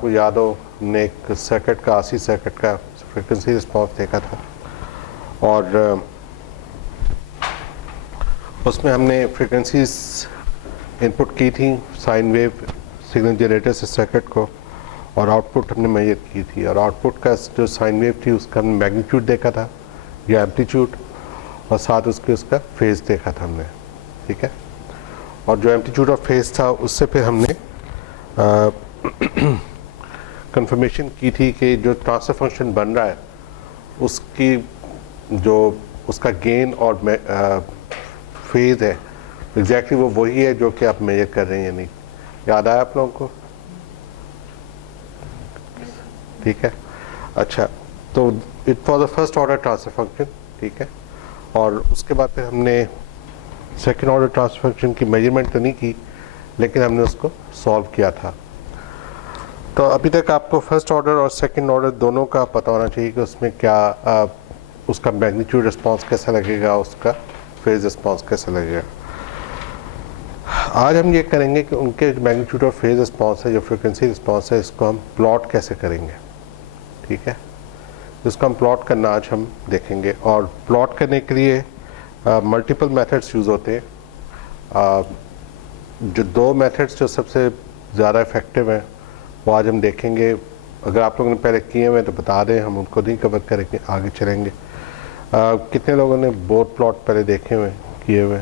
आपको याद हो हमने एक सर्किट का RC सर्किट का फ्रीक्वेंसी रिस्पॉन्स देखा था और उसमें हमने फ्रीक्वेंसीज इनपुट की थी साइन वेव सिग्नल जनरेटर से सर्किट को और आउटपुट हमने मेजर की थी और आउटपुट का जो साइन वेव थी उसका हमने मैग्नीट्यूड देखा था या एम्पलीट्यूड और साथ उसका फेज़ देखा था हमने, ठीक है। और जो एम्पलीट्यूड और फेज़ था उससे फिर हमने कंफर्मेशन की थी कि जो ट्रांसफर फंक्शन बन रहा है उसकी जो उसका गेन और फेज़ है एग्जैक्टली वो वही है जो कि आप मेजर कर रहे हैं या नहीं। याद आया आप लोगों को? ठीक है, अच्छा। तो it for the first order transfer function, ठीक है। और उसके बाद फिर हमने सेकेंड ऑर्डर ट्रांसफर फंक्शन की मेजरमेंट तो नहीं की लेकिन हमने उसको सॉल्व किया था। तो अभी तक आपको फर्स्ट ऑर्डर और सेकेंड ऑर्डर दोनों का पता होना चाहिए कि उसमें क्या उसका मैग्नीट्यूड रिस्पॉन्स कैसा लगेगा, उसका फेज रिस्पॉन्स कैसा लगेगा। आज हम ये करेंगे कि उनके मैग्नीट्यूड और फेज रिस्पॉन्स है, जो फ्रीक्वेंसी रिस्पॉन्स है, इसको हम प्लॉट कैसे करेंगे, ठीक है। इसको हम प्लॉट करना आज हम देखेंगे और प्लॉट करने के लिए मल्टीपल मेथड्स यूज़ होते हैं। जो दो मेथड्स जो सबसे ज़्यादा इफ़ेक्टिव हैं वो आज हम देखेंगे। अगर आप लोगों ने पहले किए हुए तो बता दें, हम उनको नहीं कवर करेंगे, आगे चलेंगे। कितने लोगों ने बोर्ड प्लॉट पहले देखे हुए किए हुए?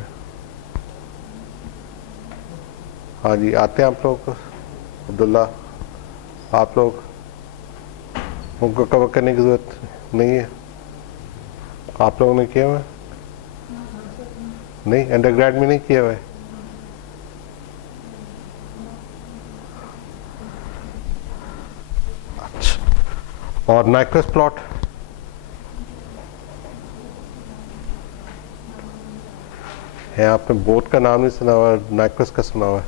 हाँ जी, आते हैं आप लोग को? अब्दुल्ला, आप लोग, उनको कवर करने की ज़रूरत नहीं है? आप लोगों ने किया हुआ? नहीं, अंडरग्रेड में नहीं किया हुआ है? अच्छा, और नाइक्वेस्ट प्लॉट? है, आपने बोर्ड का नाम नहीं सुना हुआ, नाइक्वेस्ट का सुना हुआ है?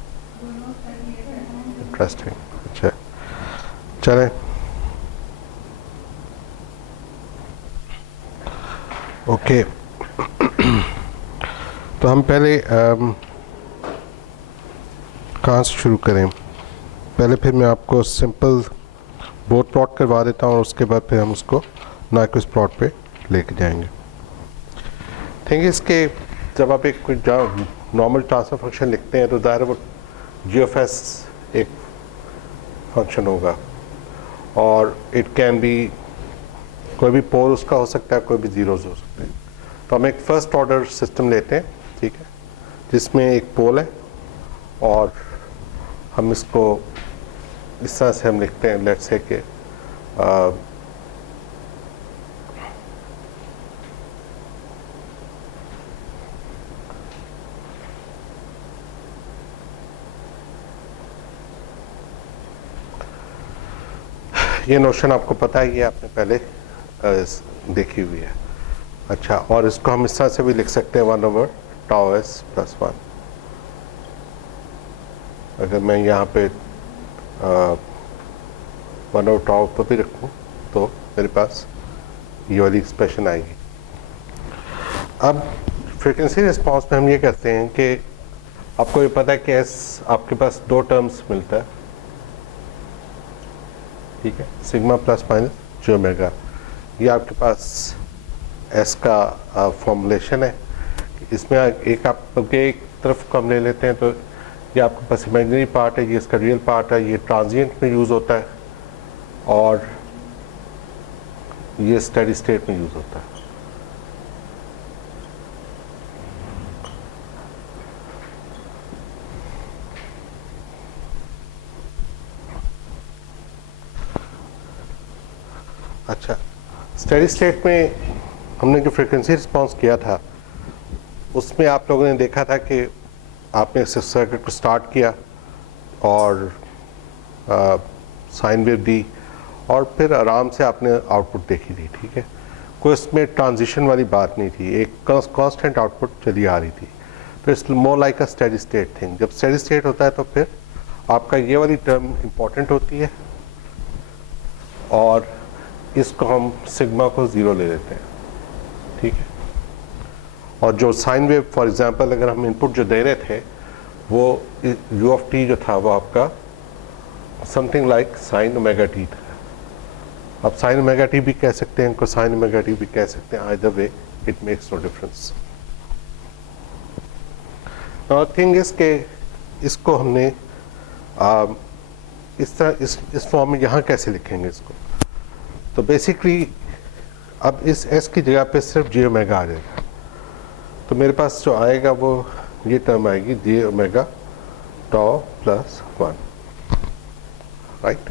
इंटरेस्टिंग, अच्छा चलें। ओके तो हम पहले कहाँ से शुरू करें? पहले फिर मैं आपको सिंपल बोर्ड प्लॉट करवा देता हूँ और उसके बाद फिर हम उसको नाइक्वेस्ट प्लॉट पे लेके जाएंगे। थिंक इसके जब आप एक नॉर्मल ट्रांसफर फंक्शन लिखते हैं तो ज़ाहिर वो GFS एक फंक्शन होगा और इट कैन बी कोई भी पोल उसका हो सकता है, कोई भी ज़ीरोज़ हो सकते हैं। तो हम एक फर्स्ट ऑर्डर सिस्टम लेते हैं, ठीक है, जिसमें एक पोल है और हम इसको इस तरह से हम लिखते हैं, लेट्स से कि ये नोशन आपको पता है, ये आपने पहले देखी हुई है। अच्छा, और इसको हम इस तरह से भी लिख सकते हैं 1/τs+1। अगर मैं यहाँ पे 1/τ पर भी रखूँ तो मेरे पास ये वाली एक्सप्रेशन आएगी। अब फ्रीक्वेंसी रिस्पॉन्स में हम ये करते हैं कि आपको ये पता है कि एस आपके पास दो टर्म्स मिलता है, ठीक है, सिग्मा प्लस माइनस जो ओमेगा। ये आपके पास एस का फॉर्मुलेशन है। इसमें एक आप एक तरफ को हम ले लेते हैं तो ये आपके पास इमेजिनरी पार्ट है, ये इसका रियल पार्ट है, ये ट्रांजिएंट में यूज़ होता है और ये स्टेडी स्टेट में यूज़ होता है। अच्छा, स्टेडी स्टेट में हमने जो फ्रीक्वेंसी रिस्पॉन्स किया था उसमें आप लोगों ने देखा था कि आपने इस सर्किट को स्टार्ट किया और साइन वेव दी और फिर आराम से आपने आउटपुट देखी थी, ठीक है। कोई इसमें ट्रांजिशन वाली बात नहीं थी, एक कांस्टेंट आउटपुट चली आ रही थी। तो it's more like a steady state thing. जब स्टेडी स्टेट होता है तो फिर आपका ये वाली टर्म इम्पॉर्टेंट होती है और इसको हम सिग्मा को 0 ले लेते हैं, ठीक है। और जो साइन वेव फॉर एग्जांपल अगर हम इनपुट जो दे रहे थे वो u ऑफ t जो था वो आपका something like sine omega T था। आप साइन ओमेगा टी भी कह सकते हैं, कोसाइन ओमेगा टी भी कह सकते हैं, either way it makes no difference. Thing is के इसको हमने इस तरह इस फॉर्म में यहाँ कैसे लिखेंगे इसको। तो बेसिकली अब इस s की जगह पे सिर्फ j ओमेगा आ जाएगा, तो मेरे पास जो आएगा वो ये टर्म आएगी j omega tau plus 1, right.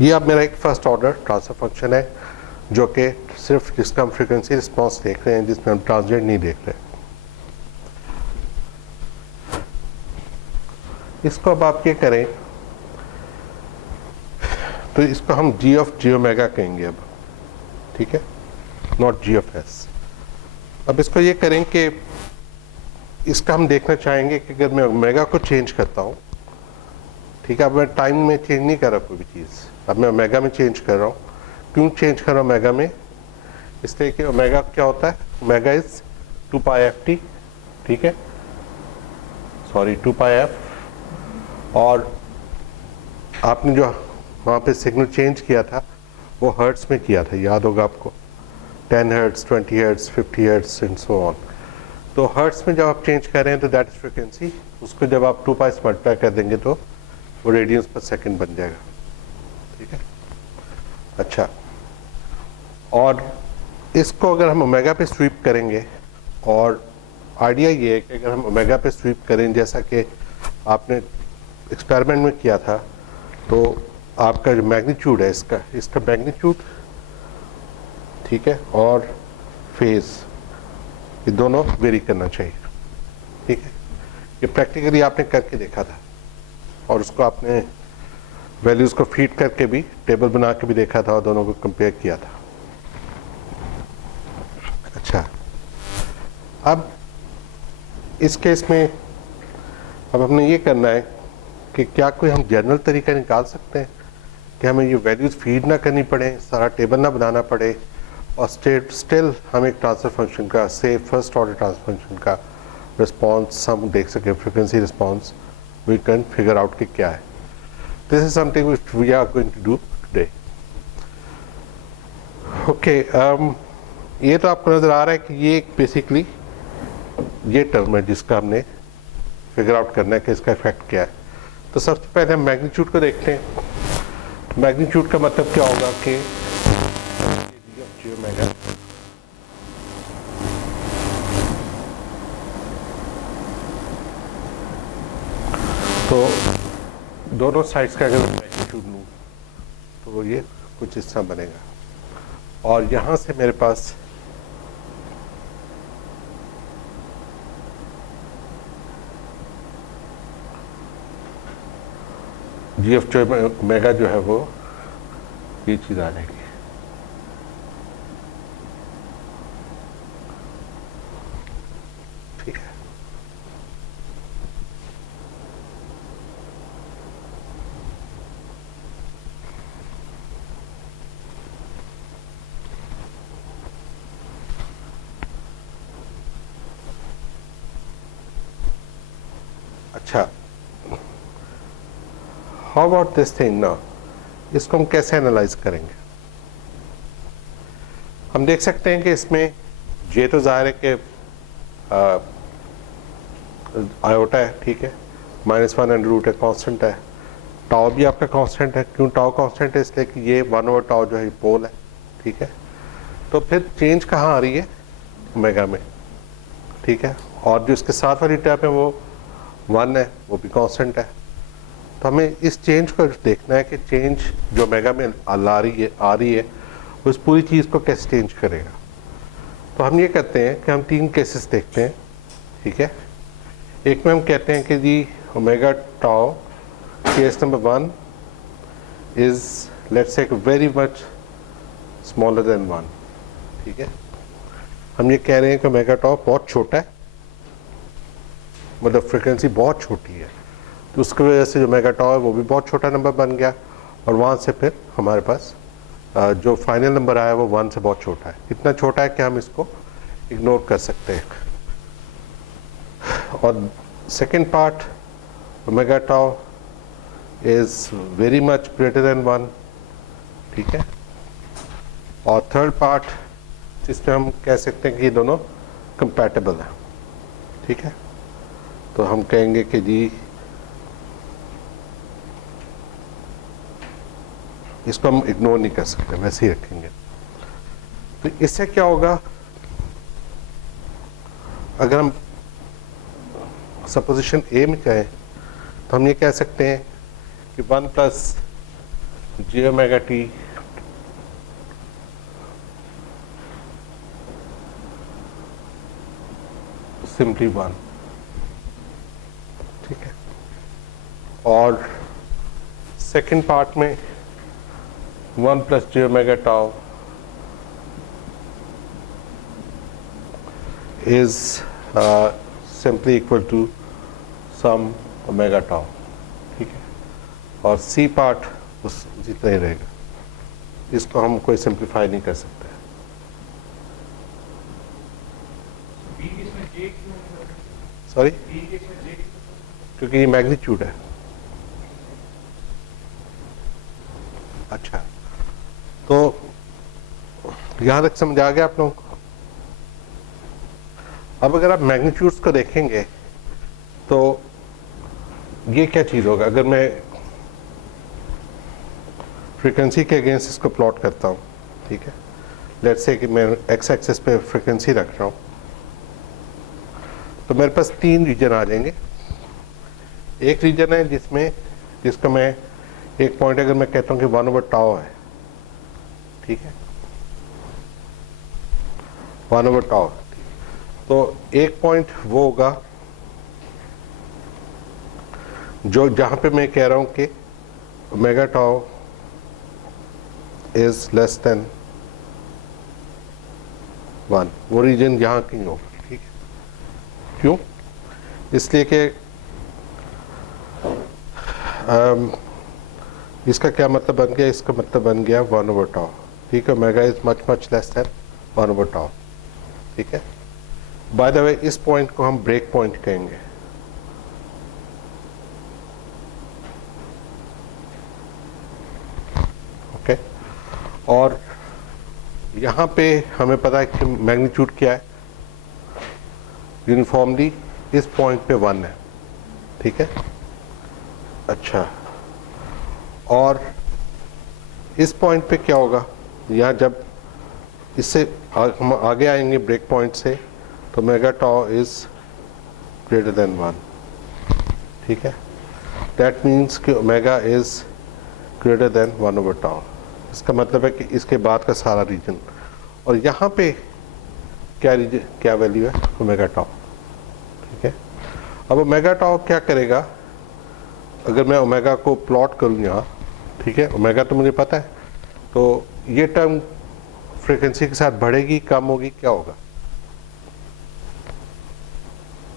ये अब मेरा एक फर्स्ट ऑर्डर ट्रांसफर फंक्शन है जो कि सिर्फ जिसका हम फ्रीक्वेंसी रिस्पॉन्स देख रहे हैं, जिसमें हम ट्रांजिएंट नहीं देख रहे। इसको अब आप ये करें तो इसको हम g ऑफ j ओमेगा कहेंगे अब, ठीक है, नॉट g ऑफ s। अब इसको ये करें कि इसका हम देखना चाहेंगे कि अगर मैं ओमेगा को चेंज करता हूँ, ठीक है, अब मैं टाइम में चेंज नहीं कर रहा कोई भी चीज़, अब मैं ओमेगा में चेंज कर रहा हूँ। क्यों चेंज कर रहा हूँ ओमेगा में? इसलिए कि ओमेगा क्या होता है, ओमेगा इज 2 पाई ft, ठीक है, सॉरी 2 पाई f। और आपने जो वहाँ पे सिग्नल चेंज किया था वो हर्ट्स में किया था, याद होगा आपको, 10 hertz, 20 hertz, 50 hertz and so on. तो हर्ट्स में जब आप चेंज कर रहे हैं तो दैट इज फ्रिक्वेंसी, उसको जब आप 2 पाई से मल्टीप्लाई कर देंगे तो वो रेडियंस पर सेकंड बन जाएगा, ठीक है। अच्छा, और इसको अगर हम ओमेगा पे स्वीप करेंगे, और आइडिया ये है कि अगर हम ओमेगा पे स्वीप करें जैसा कि आपने एक्सपेरिमेंट में किया था, तो आपका जो मैग्नीट्यूड है इसका मैग्नीट्यूड, ठीक है, और फेज, ये दोनों वेरी करना चाहिए, ठीक है। ये प्रैक्टिकली आपने करके देखा था और उसको आपने वैल्यूज़ को फीड करके भी टेबल बना के भी देखा था और दोनों को कंपेयर किया था। अच्छा, अब इस केस में अब हमने ये करना है कि क्या कोई हम जनरल तरीका निकाल सकते हैं कि हमें ये वैल्यूज़ फीड ना करनी पड़े, सारा टेबल ना बनाना पड़े, और स्टिल हम एक ट्रांसफर फंक्शन का, से फर्स्ट ऑर्डर ट्रांसफर फंक्शन का रिस्पॉन्स हम देख सकें, frequency response we can figure out कि क्या है। This is something which we are going to do today. Okay, ये तो आपको नज़र आ रहा है कि ये बेसिकली ये टर्म है जिसका हमने फिगर आउट करना है कि इसका इफेक्ट क्या है। तो सबसे पहले हम मैग्नीट्यूड को देखते हैं। मैग्नीट्यूड का मतलब क्या होगा कि तो दोनों साइड्स का अगर मैग्नीट्यूड लूँ तो ये कुछ इस तरह बनेगा, और यहाँ से मेरे पास जी एफ ओमेगा जो है वो ये चीज़ आ जाएगी। ठीक है, अच्छा, हाउ अबाउट दिस थिंग ना, इसको हम कैसे एनालाइज करेंगे? हम देख सकते हैं कि इसमें जे तो जाहिर है कि आयोटा है, ठीक है, -1 अंडर रूट है, कांस्टेंट है। टाउ भी आपका कांस्टेंट है। क्यों टाउ कांस्टेंट है? इसलिए कि ये 1/टाउ जो है पोल है, ठीक है। तो फिर चेंज कहाँ आ रही है? ओमेगा में, ठीक है। और जो इसके साथ वाली टर्म है वो 1 है, वो भी कांस्टेंट है। तो हमें इस चेंज को देखना है कि चेंज जो ओमेगा में आ रही है उस पूरी चीज़ को कैसे चेंज करेगा। तो हम ये कहते हैं कि हम 3 केसेस देखते हैं, ठीक है। एक में हम कहते हैं कि G omega tau case number 1 is let's say very much smaller than 1, ठीक है। हम ये कह रहे हैं कि ओमेगा टाउ बहुत छोटा है, मतलब फ्रिक्वेंसी बहुत छोटी है, तो उसकी वजह से जो ओमेगा टाउ है वो भी बहुत छोटा नंबर बन गया, और वहाँ से फिर हमारे पास जो फाइनल नंबर आया वो 1 से बहुत छोटा है। इतना छोटा है कि हम इसको इग्नोर कर सकते हैं। और second part omega tau is very much greater than 1, ठीक है। और थर्ड पार्ट जिसमें हम कह सकते हैं कि ये दोनों कंपैटिबल हैं, ठीक है। तो हम कहेंगे कि जी इसको हम इग्नोर नहीं कर सकते, वैसे ही रखेंगे। तो इससे क्या होगा, अगर हम सपोजिशन ए में जाएं तो हम ये कह सकते हैं कि 1 प्लस जे ओमेगा टी सिंपली 1, ठीक है। और सेकंड पार्ट में 1 plus J omega tau is simply equal to sum omega tau, ठीक है। और सी पार्ट उस जितना ही रहेगा, इसको हम कोई सिंप्लीफाई नहीं कर सकते। सॉरी, क्योंकि ये मैग्नीट्यूड है। अच्छा, तो यहां तक समझ आ गया आप लोगों को। अब अगर आप मैग्नीट्यूड्स को देखेंगे तो ये क्या चीज़ होगा, अगर मैं फ्रीक्वेंसी के अगेंस्ट इसको प्लॉट करता हूँ, ठीक है। लेट्स से कि मैं एक्स एक्सिस पे फ्रीक्वेंसी रख रहा हूँ, तो मेरे पास 3 रीजन आ जाएंगे। एक रीजन है जिसको मैं एक पॉइंट अगर मैं कहता हूँ कि 1/tau है, ठीक है, 1/tau। तो एक पॉइंट वो होगा जो जहां पे मैं कह रहा हूं कि omega tau is less than 1, वो रीजन यहां कहीं होगा, ठीक है। क्यों? इसलिए कि इसका क्या मतलब बन गया, इसका मतलब बन गया 1/tau, ठीक है। Omega is much much less than 1/tau, ठीक है। बाय द वे इस पॉइंट को हम ब्रेक पॉइंट कहेंगे, ओके। और यहां पे हमें पता है कि मैग्नीट्यूड क्या है, यूनिफॉर्मली इस पॉइंट पे 1 है, ठीक है। अच्छा, और इस पॉइंट पे क्या होगा, यहां जब इससे हम आगे आएंगे ब्रेक पॉइंट से, तो omega tau is greater than 1, ठीक है। दैट मीन्स कि omega is greater than 1/tau। इसका मतलब है कि इसके बाद का सारा रीजन, और यहाँ पे क्या वैल्यू है, ओमेगा टाउ, ठीक है। अब ओमेगा टाउ क्या करेगा, अगर मैं ओमेगा को प्लॉट करूँ यहाँ, ठीक है, ओमेगा तो मुझे पता है, तो ये टर्म फ्रीक्वेंसी के साथ बढ़ेगी, कम होगी, क्या होगा।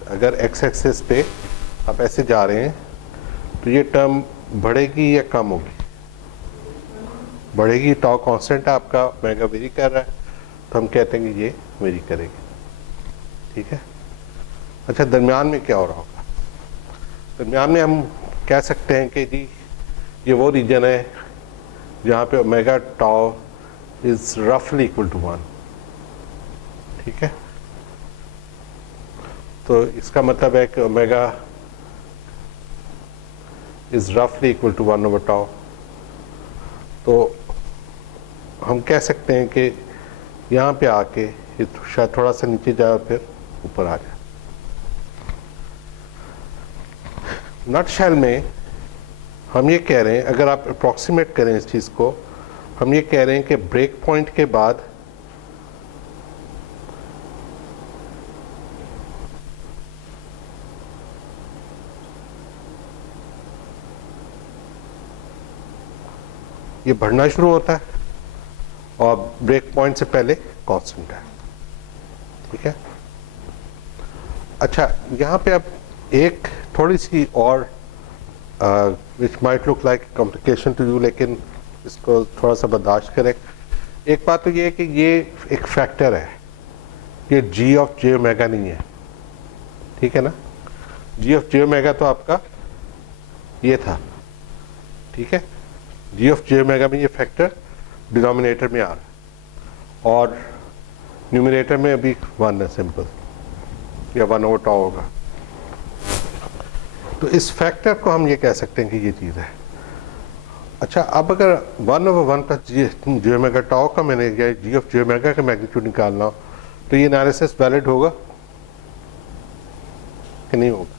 अगर एक्स एक्सिस पे आप ऐसे जा रहे हैं तो ये टर्म बढ़ेगी या कम होगी, बढ़ेगी। टाउ कांस्टेंट है आपका, ओमेगा वेरी कर रहा है, तो हम कहते हैं कि ये वेरी करेगी, ठीक है। अच्छा, दरमियान में क्या हो रहा होगा, दरमियान में हम कह सकते हैं कि जी ये वो रीजन है जहाँ पे ओमेगा टाउ इज रफली इक्वल टू 1, ठीक है। तो इसका मतलब है कि ओमेगा इज रफली इक्वल टू 1/tau। तो हम कह सकते हैं कि यहाँ पे आके ये शायद थोड़ा सा नीचे जाए और फिर ऊपर आ जाए। नटशेल में हम ये कह रहे हैं, अगर आप अप्रॉक्सीमेट करें इस चीज़ को, हम ये कह रहे हैं कि ब्रेक पॉइंट के बाद ये बढ़ना शुरू होता है और ब्रेक पॉइंट से पहले कांस्टेंट है, ठीक है। अच्छा, यहाँ पे अब एक थोड़ी सी और which might look like complication to you, लेकिन इसको थोड़ा सा बर्दाश्त करें। एक बात तो ये है कि ये एक फैक्टर है, ये जी ऑफ जे ओमेगा नहीं है, ठीक है ना। जी ऑफ जे ओमेगा तो आपका ये था, ठीक है, जी ऑफ जे ओमेगा में ये फैक्टर डिनोमिनेटर में आ रहा है और न्यूमिनेटर में अभी 1 है सिंपल, या 1/tau होगा। तो इस फैक्टर को हम ये कह सकते हैं कि ये चीज़ है। अच्छा, अब अगर 1/1 प्लस जी ओमेगा टाउ का मैंने जी ऑफ जे ओमेगा का मैग्नीट्यूड निकालना हो तो ये एनालिसिस वैलिड होगा कि नहीं होगा?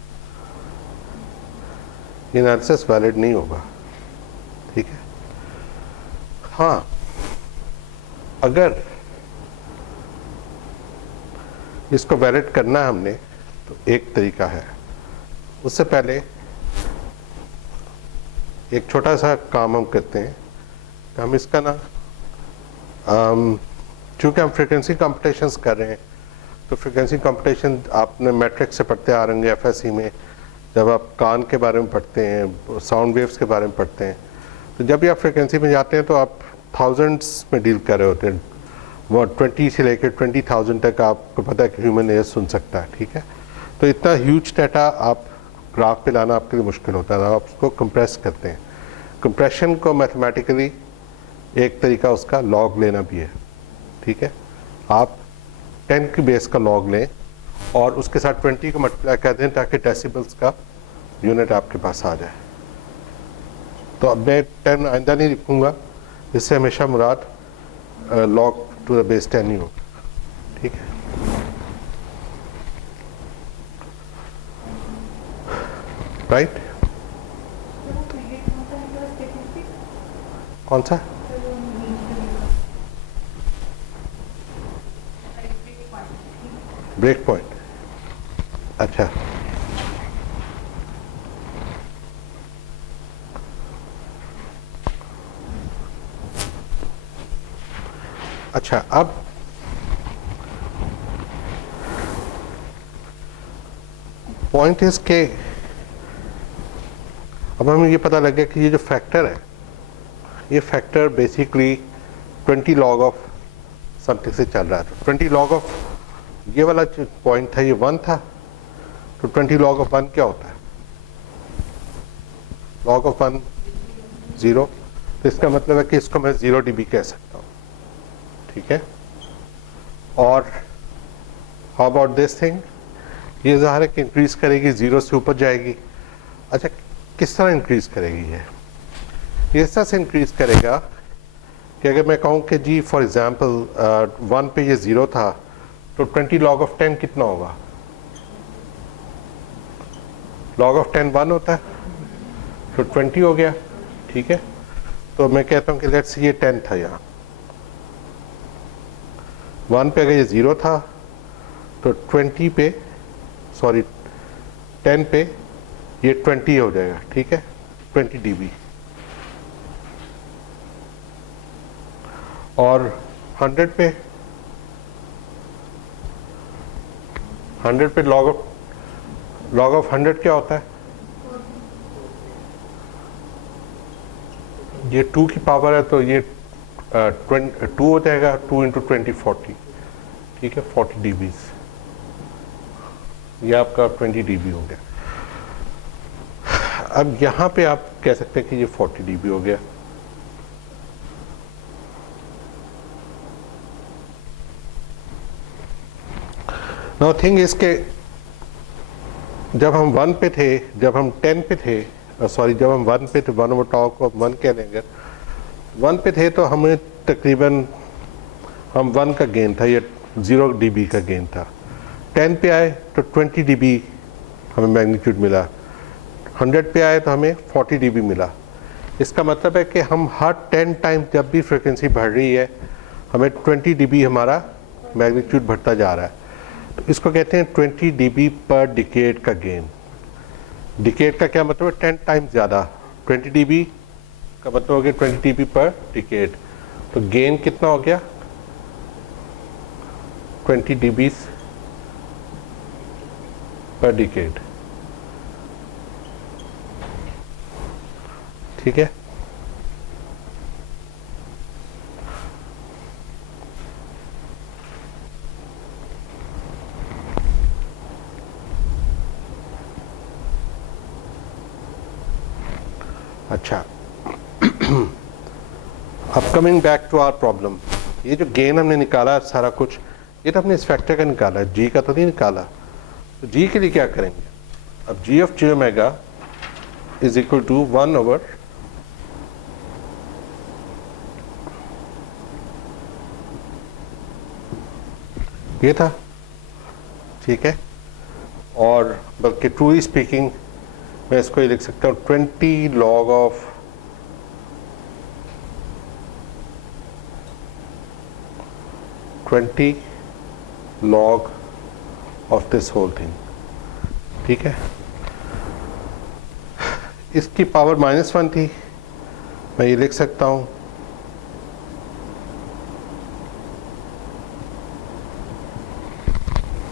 ये एनालिसिस वैलिड नहीं होगा, ठीक है। हाँ, अगर इसको वैलिड करना है हमने तो एक तरीका है। उससे पहले एक छोटा सा काम हम करते हैं, हम इसका ना चूँकि हम फ्रीक्वेंसी कॉम्पिटिशन्स कर रहे हैं तो फ्रीक्वेंसी कॉम्पिटिशन आपने मैट्रिक्स से पढ़ते आ रहे होंगे एफएससी में, जब आप कान के बारे में पढ़ते हैं, साउंड वेव्स के बारे में पढ़ते हैं, तो जब भी आप फ्रीक्वेंसी में जाते हैं तो आप थाउजेंड्स में डील कर रहे होते हैं। वो 20 से लेकर 20,000 तक आपको पता है कि ह्यूमन एयर सुन सकता है, ठीक है। तो इतना ह्यूज डाटा आप ग्राफ पे लाना आपके लिए मुश्किल होता है, आप उसको कंप्रेस करते हैं। कंप्रेशन को मैथमेटिकली एक तरीका उसका लॉग लेना भी है, ठीक है। आप 10 की बेस का लॉग लें और उसके साथ 20 को मल्टीप्लाई कर दें ताकि डेसिबल्स का यूनिट आपके पास आ जाए। तो अब मैं 10 आइंदा नहीं लिखूँगा, इससे हमेशा मुराद लॉग टू द बेस 10 ही होगा, ठीक है। राइट? कौन सा? Break point. अच्छा, अच्छा, अब पॉइंट इज के अब हमें ये पता लग गया कि ये जो फैक्टर है, ये factor basically 20 log of something से चल रहा है। तो 20 लॉग ऑफ ये वाला जो पॉइंट था ये 1 था, तो 20 लॉग ऑफ 1 क्या होता है? Log of 1 0। तो इसका मतलब है कि इसको मैं 0 dB कह सकता हूँ, ठीक है। और हाउ अबाउट दिस थिंग, ये ज़ाहिर है कि इंक्रीज करेगी, 0 से ऊपर जाएगी। अच्छा, किस तरह इंक्रीज करेगी ये इस तरह से इंक्रीज करेगा कि अगर मैं कहूँ कि जी फॉर एग्जांपल 1 पे ये 0 था तो 20 लॉग ऑफ 10 कितना होगा? लॉग ऑफ 10 1 होता है, तो 20 हो गया, ठीक है। तो मैं कहता हूँ कि लेट्स ये 10 था, यहाँ 1 पे अगर ये 0 था तो 20 पे, सॉरी 10 पे ये 20 हो जाएगा, ठीक है, 20 dB। और 100 पे लॉग ऑफ 100 क्या होता है? ये 2 की पावर है तो ये 2 हो जाएगा, 2 × 20 40, ठीक है, 40 dB। ये आपका 20 dB हो गया। अब यहाँ पे आप कह सकते हैं कि ये 40 dB हो गया। नाउ थिंग इसके जब हम 1 पे थे, जब हम 10 पे थे, सॉरी जब हम 1 पे थे, 1/tau को 1 कह लेंगे, 1 पे थे तो हमें तकरीबन हम 1 का गेन था, ये 0 dB का गेन था। 10 पे आए तो 20 dB हमें मैग्नीट्यूड मिला, 100 पे आए तो हमें 40 dB मिला। इसका मतलब है कि हम हर 10 टाइम जब भी फ्रिक्वेंसी बढ़ रही है हमें 20 dB हमारा मैग्नीट्यूड बढ़ता जा रहा है। तो इसको कहते हैं 20 dB पर डिकेड का गेन। डिकेड का क्या मतलब है? 10 टाइम ज़्यादा। 20 dB का मतलब हो गया 20 dB पर डिकेड। तो गेन कितना हो गया? 20 dB पर डिकेड, ठीक है। अच्छा, अब coming back to our problem, ये जो गेन हमने निकाला सारा कुछ, ये तो हमने इस फैक्टर का निकाला है, जी का तो नहीं निकाला। तो जी के लिए क्या करेंगे, अब G of G omega is equal to 1 over ये था, ठीक है। और बल्कि ट्रूली स्पीकिंग मैं इसको ये लिख सकता हूँ 20 log of log of this whole thing, ठीक है। इसकी पावर -1 थी, मैं ये लिख सकता हूँ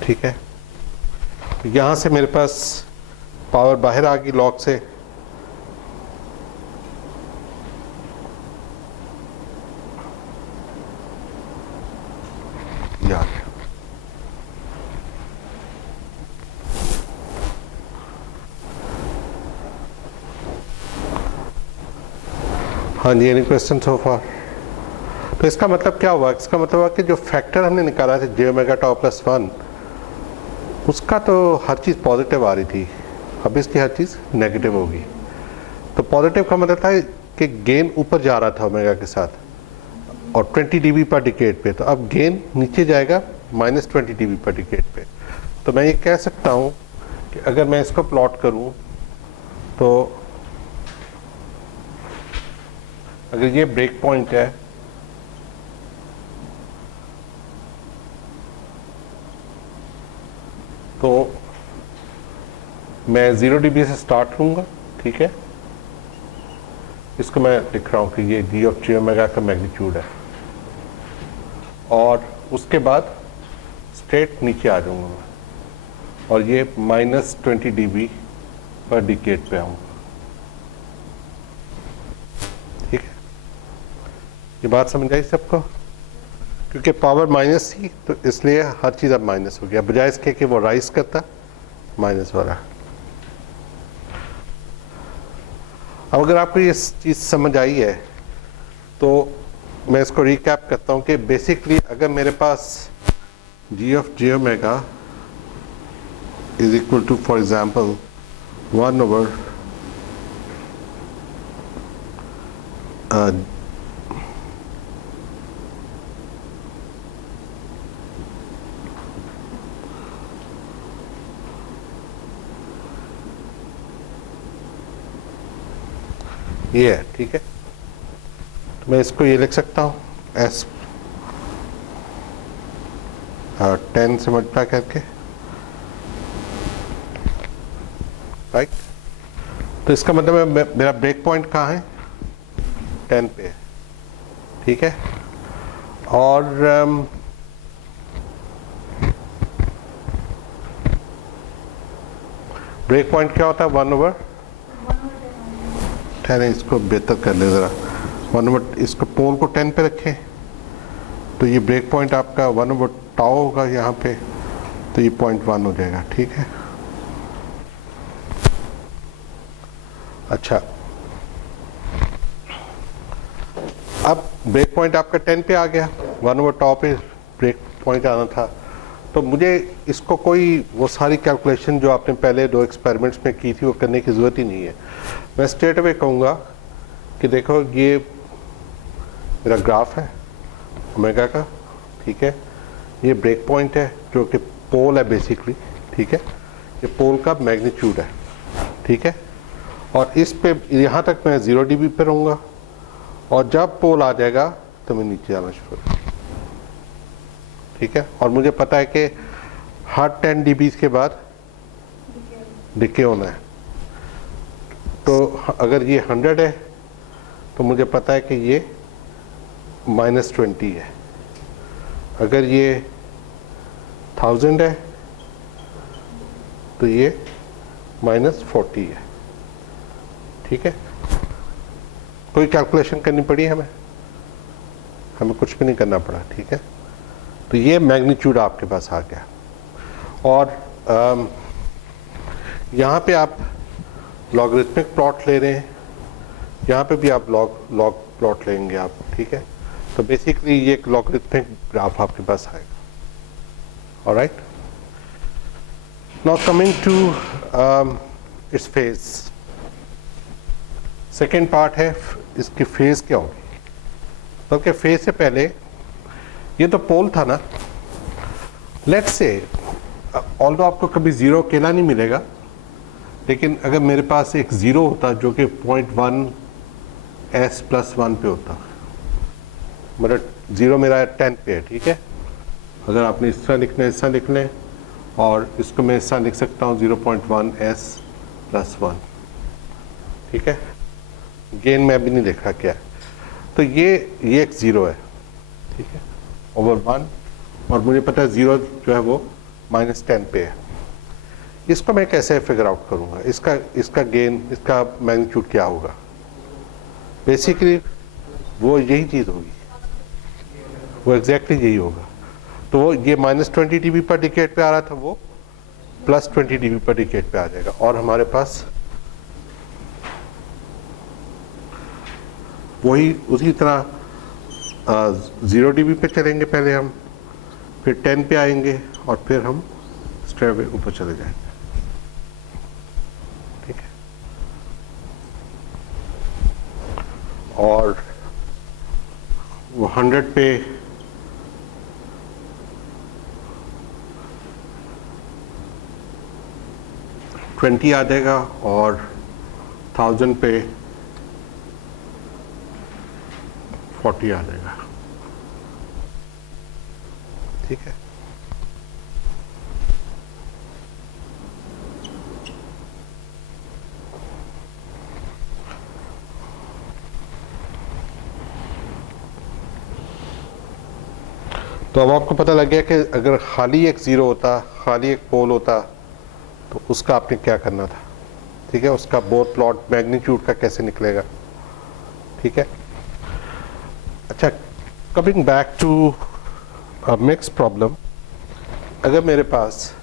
ठीक है। यहां से मेरे पास पावर बाहर आ गई लॉग से, यार हाँ जी, एनी क्वेश्चन सो फार। तो इसका मतलब क्या हुआ, इसका मतलब हुआ कि जो फैक्टर हमने निकाला था जे ओमेगा टाउ प्लस 1, उसका तो हर चीज़ पॉजिटिव आ रही थी, अब इसकी हर चीज़ नेगेटिव होगी। तो पॉजिटिव का मतलब था कि गेन ऊपर जा रहा था ओमेगा के साथ और 20 dB पर डिकेड पे, तो अब गेन नीचे जाएगा -20 dB पर डिकेड पे। तो मैं ये कह सकता हूँ कि अगर मैं इसको प्लॉट करूँ तो अगर ये ब्रेक पॉइंट है तो मैं 0 dB से स्टार्ट करूंगा, ठीक है। इसको मैं लिख रहा हूं कि ये जी ऑफ जी ओमेगा का मैग्नीट्यूड है, और उसके बाद स्ट्रेट नीचे आ जाऊंगा मैं, और ये -20 dB पर डिकेड पे आऊंगा, ठीक है। ये बात समझ आई सबको, क्योंकि पावर माइनस थी तो इसलिए हर चीज़ अब माइनस हो गया, बजाय इसके कि वो राइज करता माइनस हो रहा। अब अगर आपको ये चीज़ समझ आई है तो मैं इसको रिकैप करता हूँ कि बेसिकली अगर मेरे पास G of G omega is equal to for example 1 over ये है, ठीक है। तो मैं इसको ये लिख सकता हूँ एस 10 से मल्टीप्लाई करके, राइट। तो इसका मतलब है मेरा ब्रेक पॉइंट कहाँ है, 10 पे, ठीक है। और ब्रेक पॉइंट क्या होता है, 1 ओवर 10 है। इसको बेहतर कर ले ज़रा, 1 ओवर, इसको पोल को 10 पे रखें तो ये ब्रेक पॉइंट आपका 1 ओवर टाउ होगा यहाँ पे, तो ये 0.1 हो जाएगा, ठीक है। अच्छा, अब ब्रेक पॉइंट आपका 10 पे आ गया, 1 ओवर टाउ पे ब्रेक पॉइंट आना था, तो मुझे इसको कोई वो सारी कैलकुलेशन जो आपने पहले 2 एक्सपेरिमेंट्स में की थी वो करने की ज़रूरत ही नहीं है। मैं स्ट्रेट अवे कहूँगा कि देखो ये मेरा ग्राफ है ओमेगा का, ठीक है। ये ब्रेक पॉइंट है जो कि पोल है बेसिकली, ठीक है। ये पोल का मैग्नीट्यूड है, ठीक है। और इस पे यहाँ तक मैं 0 dB पे रहूँगा, और जब पोल आ जाएगा तो मैं नीचे आना शुरू करूँ, ठीक है। और मुझे पता है कि हर 10 dB के बाद डिके होना है। तो अगर ये 100 है तो मुझे पता है कि ये -20 है, अगर ये 1000 है तो ये -40 है, ठीक है। कोई कैलकुलेशन करनी पड़ी हमें कुछ भी नहीं करना पड़ा, ठीक है। तो ये मैग्नीट्यूड आपके पास आ गया, और यहाँ पे आप लॉगरिथमिक प्लॉट ले रहे हैं, यहाँ पे भी आप लॉग लॉग प्लॉट लेंगे आप, ठीक है। तो बेसिकली ये एक लॉगरिथमिक ग्राफ आपके पास आएगा। Alright, now coming to its phase. Second part है इसकी फेज क्या होगी। बल्कि फेज से पहले ये तो पोल था ना, लेट्स से ऑल्दो आपको कभी जीरो अकेला नहीं मिलेगा, लेकिन अगर मेरे पास एक ज़ीरो होता जो कि 0.1s+1 पे होता, मतलब ज़ीरो मेरा 10 पे है, ठीक है। अगर आपने इस तरह लिखना है, इस तरह लिख लें, और इसको मैं इस तरह लिख सकता हूँ 0.1s+1, ठीक है। गेन में अभी नहीं देखा क्या है, तो ये एक ज़ीरो है, ठीक है, ओवर 1, और मुझे पता है ज़ीरो जो है वो -10 पे है। इसको मैं कैसे फिगर आउट करूंगा, इसका गेन, इसका मैग्नीट्यूड क्या होगा। बेसिकली वो यही चीज़ होगी, वो एग्जैक्टली यही होगा। तो वो ये -20 dB पर डिकेड पे आ रहा था, वो +20 dB पर डिकेड पे आ जाएगा, और हमारे पास वही उसी तरह 0 dB पे चलेंगे पहले हम, फिर 10 पे आएंगे, और फिर हम स्ट्रेट अवे ऊपर चले जाएंगे, ठीक है। और वो 100 पे 20 आ जाएगा, और 1000 पे 40 आ जाएगा, ठीक है। तो अब आपको पता लग गया कि अगर खाली एक ज़ीरो होता, खाली एक पोल होता, तो उसका आपने क्या करना था, ठीक है। उसका बोथ प्लॉट मैग्नीट्यूड का कैसे निकलेगा, ठीक है। अच्छा, coming back to a mix problem, अगर मेरे पास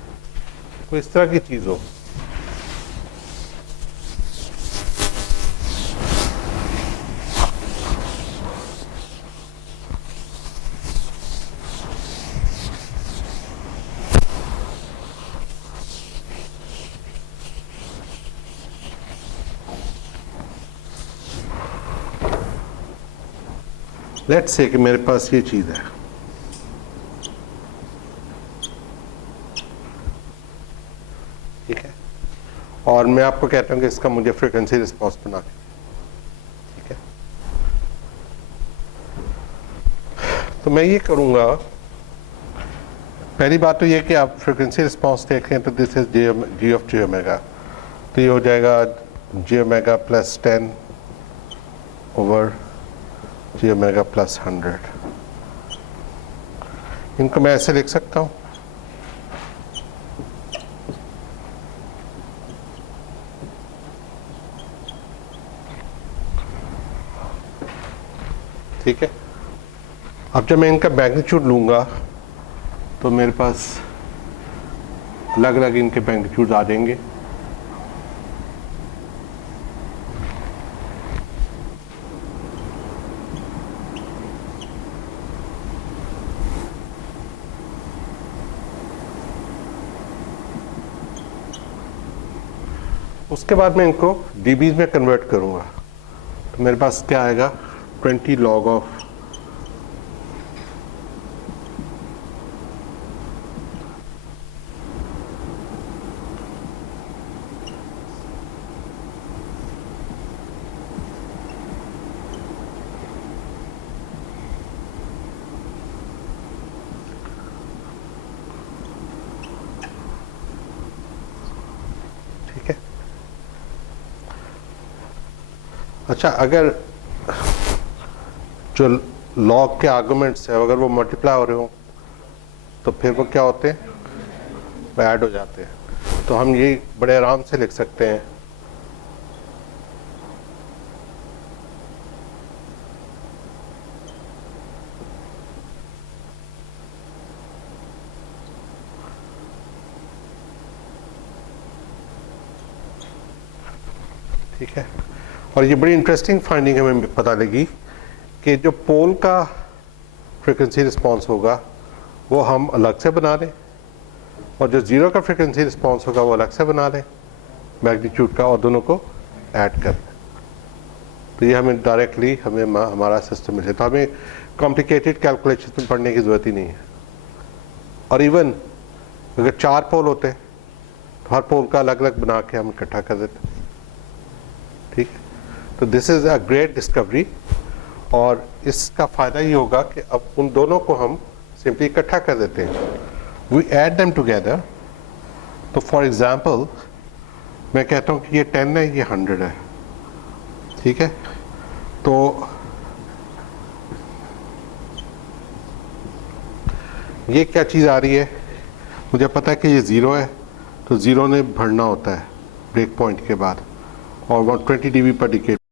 कोई इस तरह की चीज़ हो, लेट्स से कि मेरे पास ये चीज़ है, ठीक है, और मैं आपको कहता हूँ कि इसका मुझे फ्रीक्वेंसी रिस्पॉन्स बना के, ठीक है। तो मैं ये करूँगा, पहली बात तो ये कि आप फ्रीक्वेंसी रिस्पॉन्स देखें तो this is G of G omega, तो ये हो जाएगा G omega +10 over G omega +100। इनको मैं ऐसे लिख सकता हूँ, ठीक है। अब जब मैं इनका मैग्नीट्यूड लूँगा तो मेरे पास अलग अलग इनके मैग्नीट्यूड आ जाएंगे, उसके बाद मैं इनको डीबीज में कन्वर्ट करूँगा, तो मेरे पास क्या आएगा 20 log ऑफ ठीक है। अच्छा, अगर जो लॉग के आर्गुमेंट्स है अगर वो मल्टीप्लाई हो रहे हो तो फिर वो क्या होते हैं, वो ऐड हो जाते हैं। तो हम ये बड़े आराम से लिख सकते हैं, ठीक है। और ये बड़ी इंटरेस्टिंग फाइंडिंग हमें पता लगी कि जो पोल का फ्रिक्वेंसी रिस्पॉन्स होगा वो हम अलग से बना लें और जो ज़ीरो का फ्रिक्वेंसी रिस्पॉन्स होगा वो अलग से बना लें मैग्नीट्यूड का, और दोनों को ऐड कर लें। तो ये हमें डायरेक्टली हमारा सिस्टम मिले, तो हमें कॉम्प्लिकेटेड कैलकुलेशन में पढ़ने की ज़रूरत ही नहीं है। और इवन अगर 4 पोल होते तो हर पोल का अलग अलग बना के हम इकट्ठा कर देते। ठीक है, तो this is a great discovery, और इसका फ़ायदा ये होगा कि अब उन दोनों को हम सिंपली इकट्ठा कर देते हैं, वी ऐड देम टुगेदर। तो फॉर एग्जांपल मैं कहता हूँ कि ये 10 है, ये 100 है। ठीक है, तो ये क्या चीज़ आ रही है, मुझे पता है कि ये 0 है, तो 0 ने बढ़ना होता है ब्रेक पॉइंट के बाद, और 120 dB पर डिकेड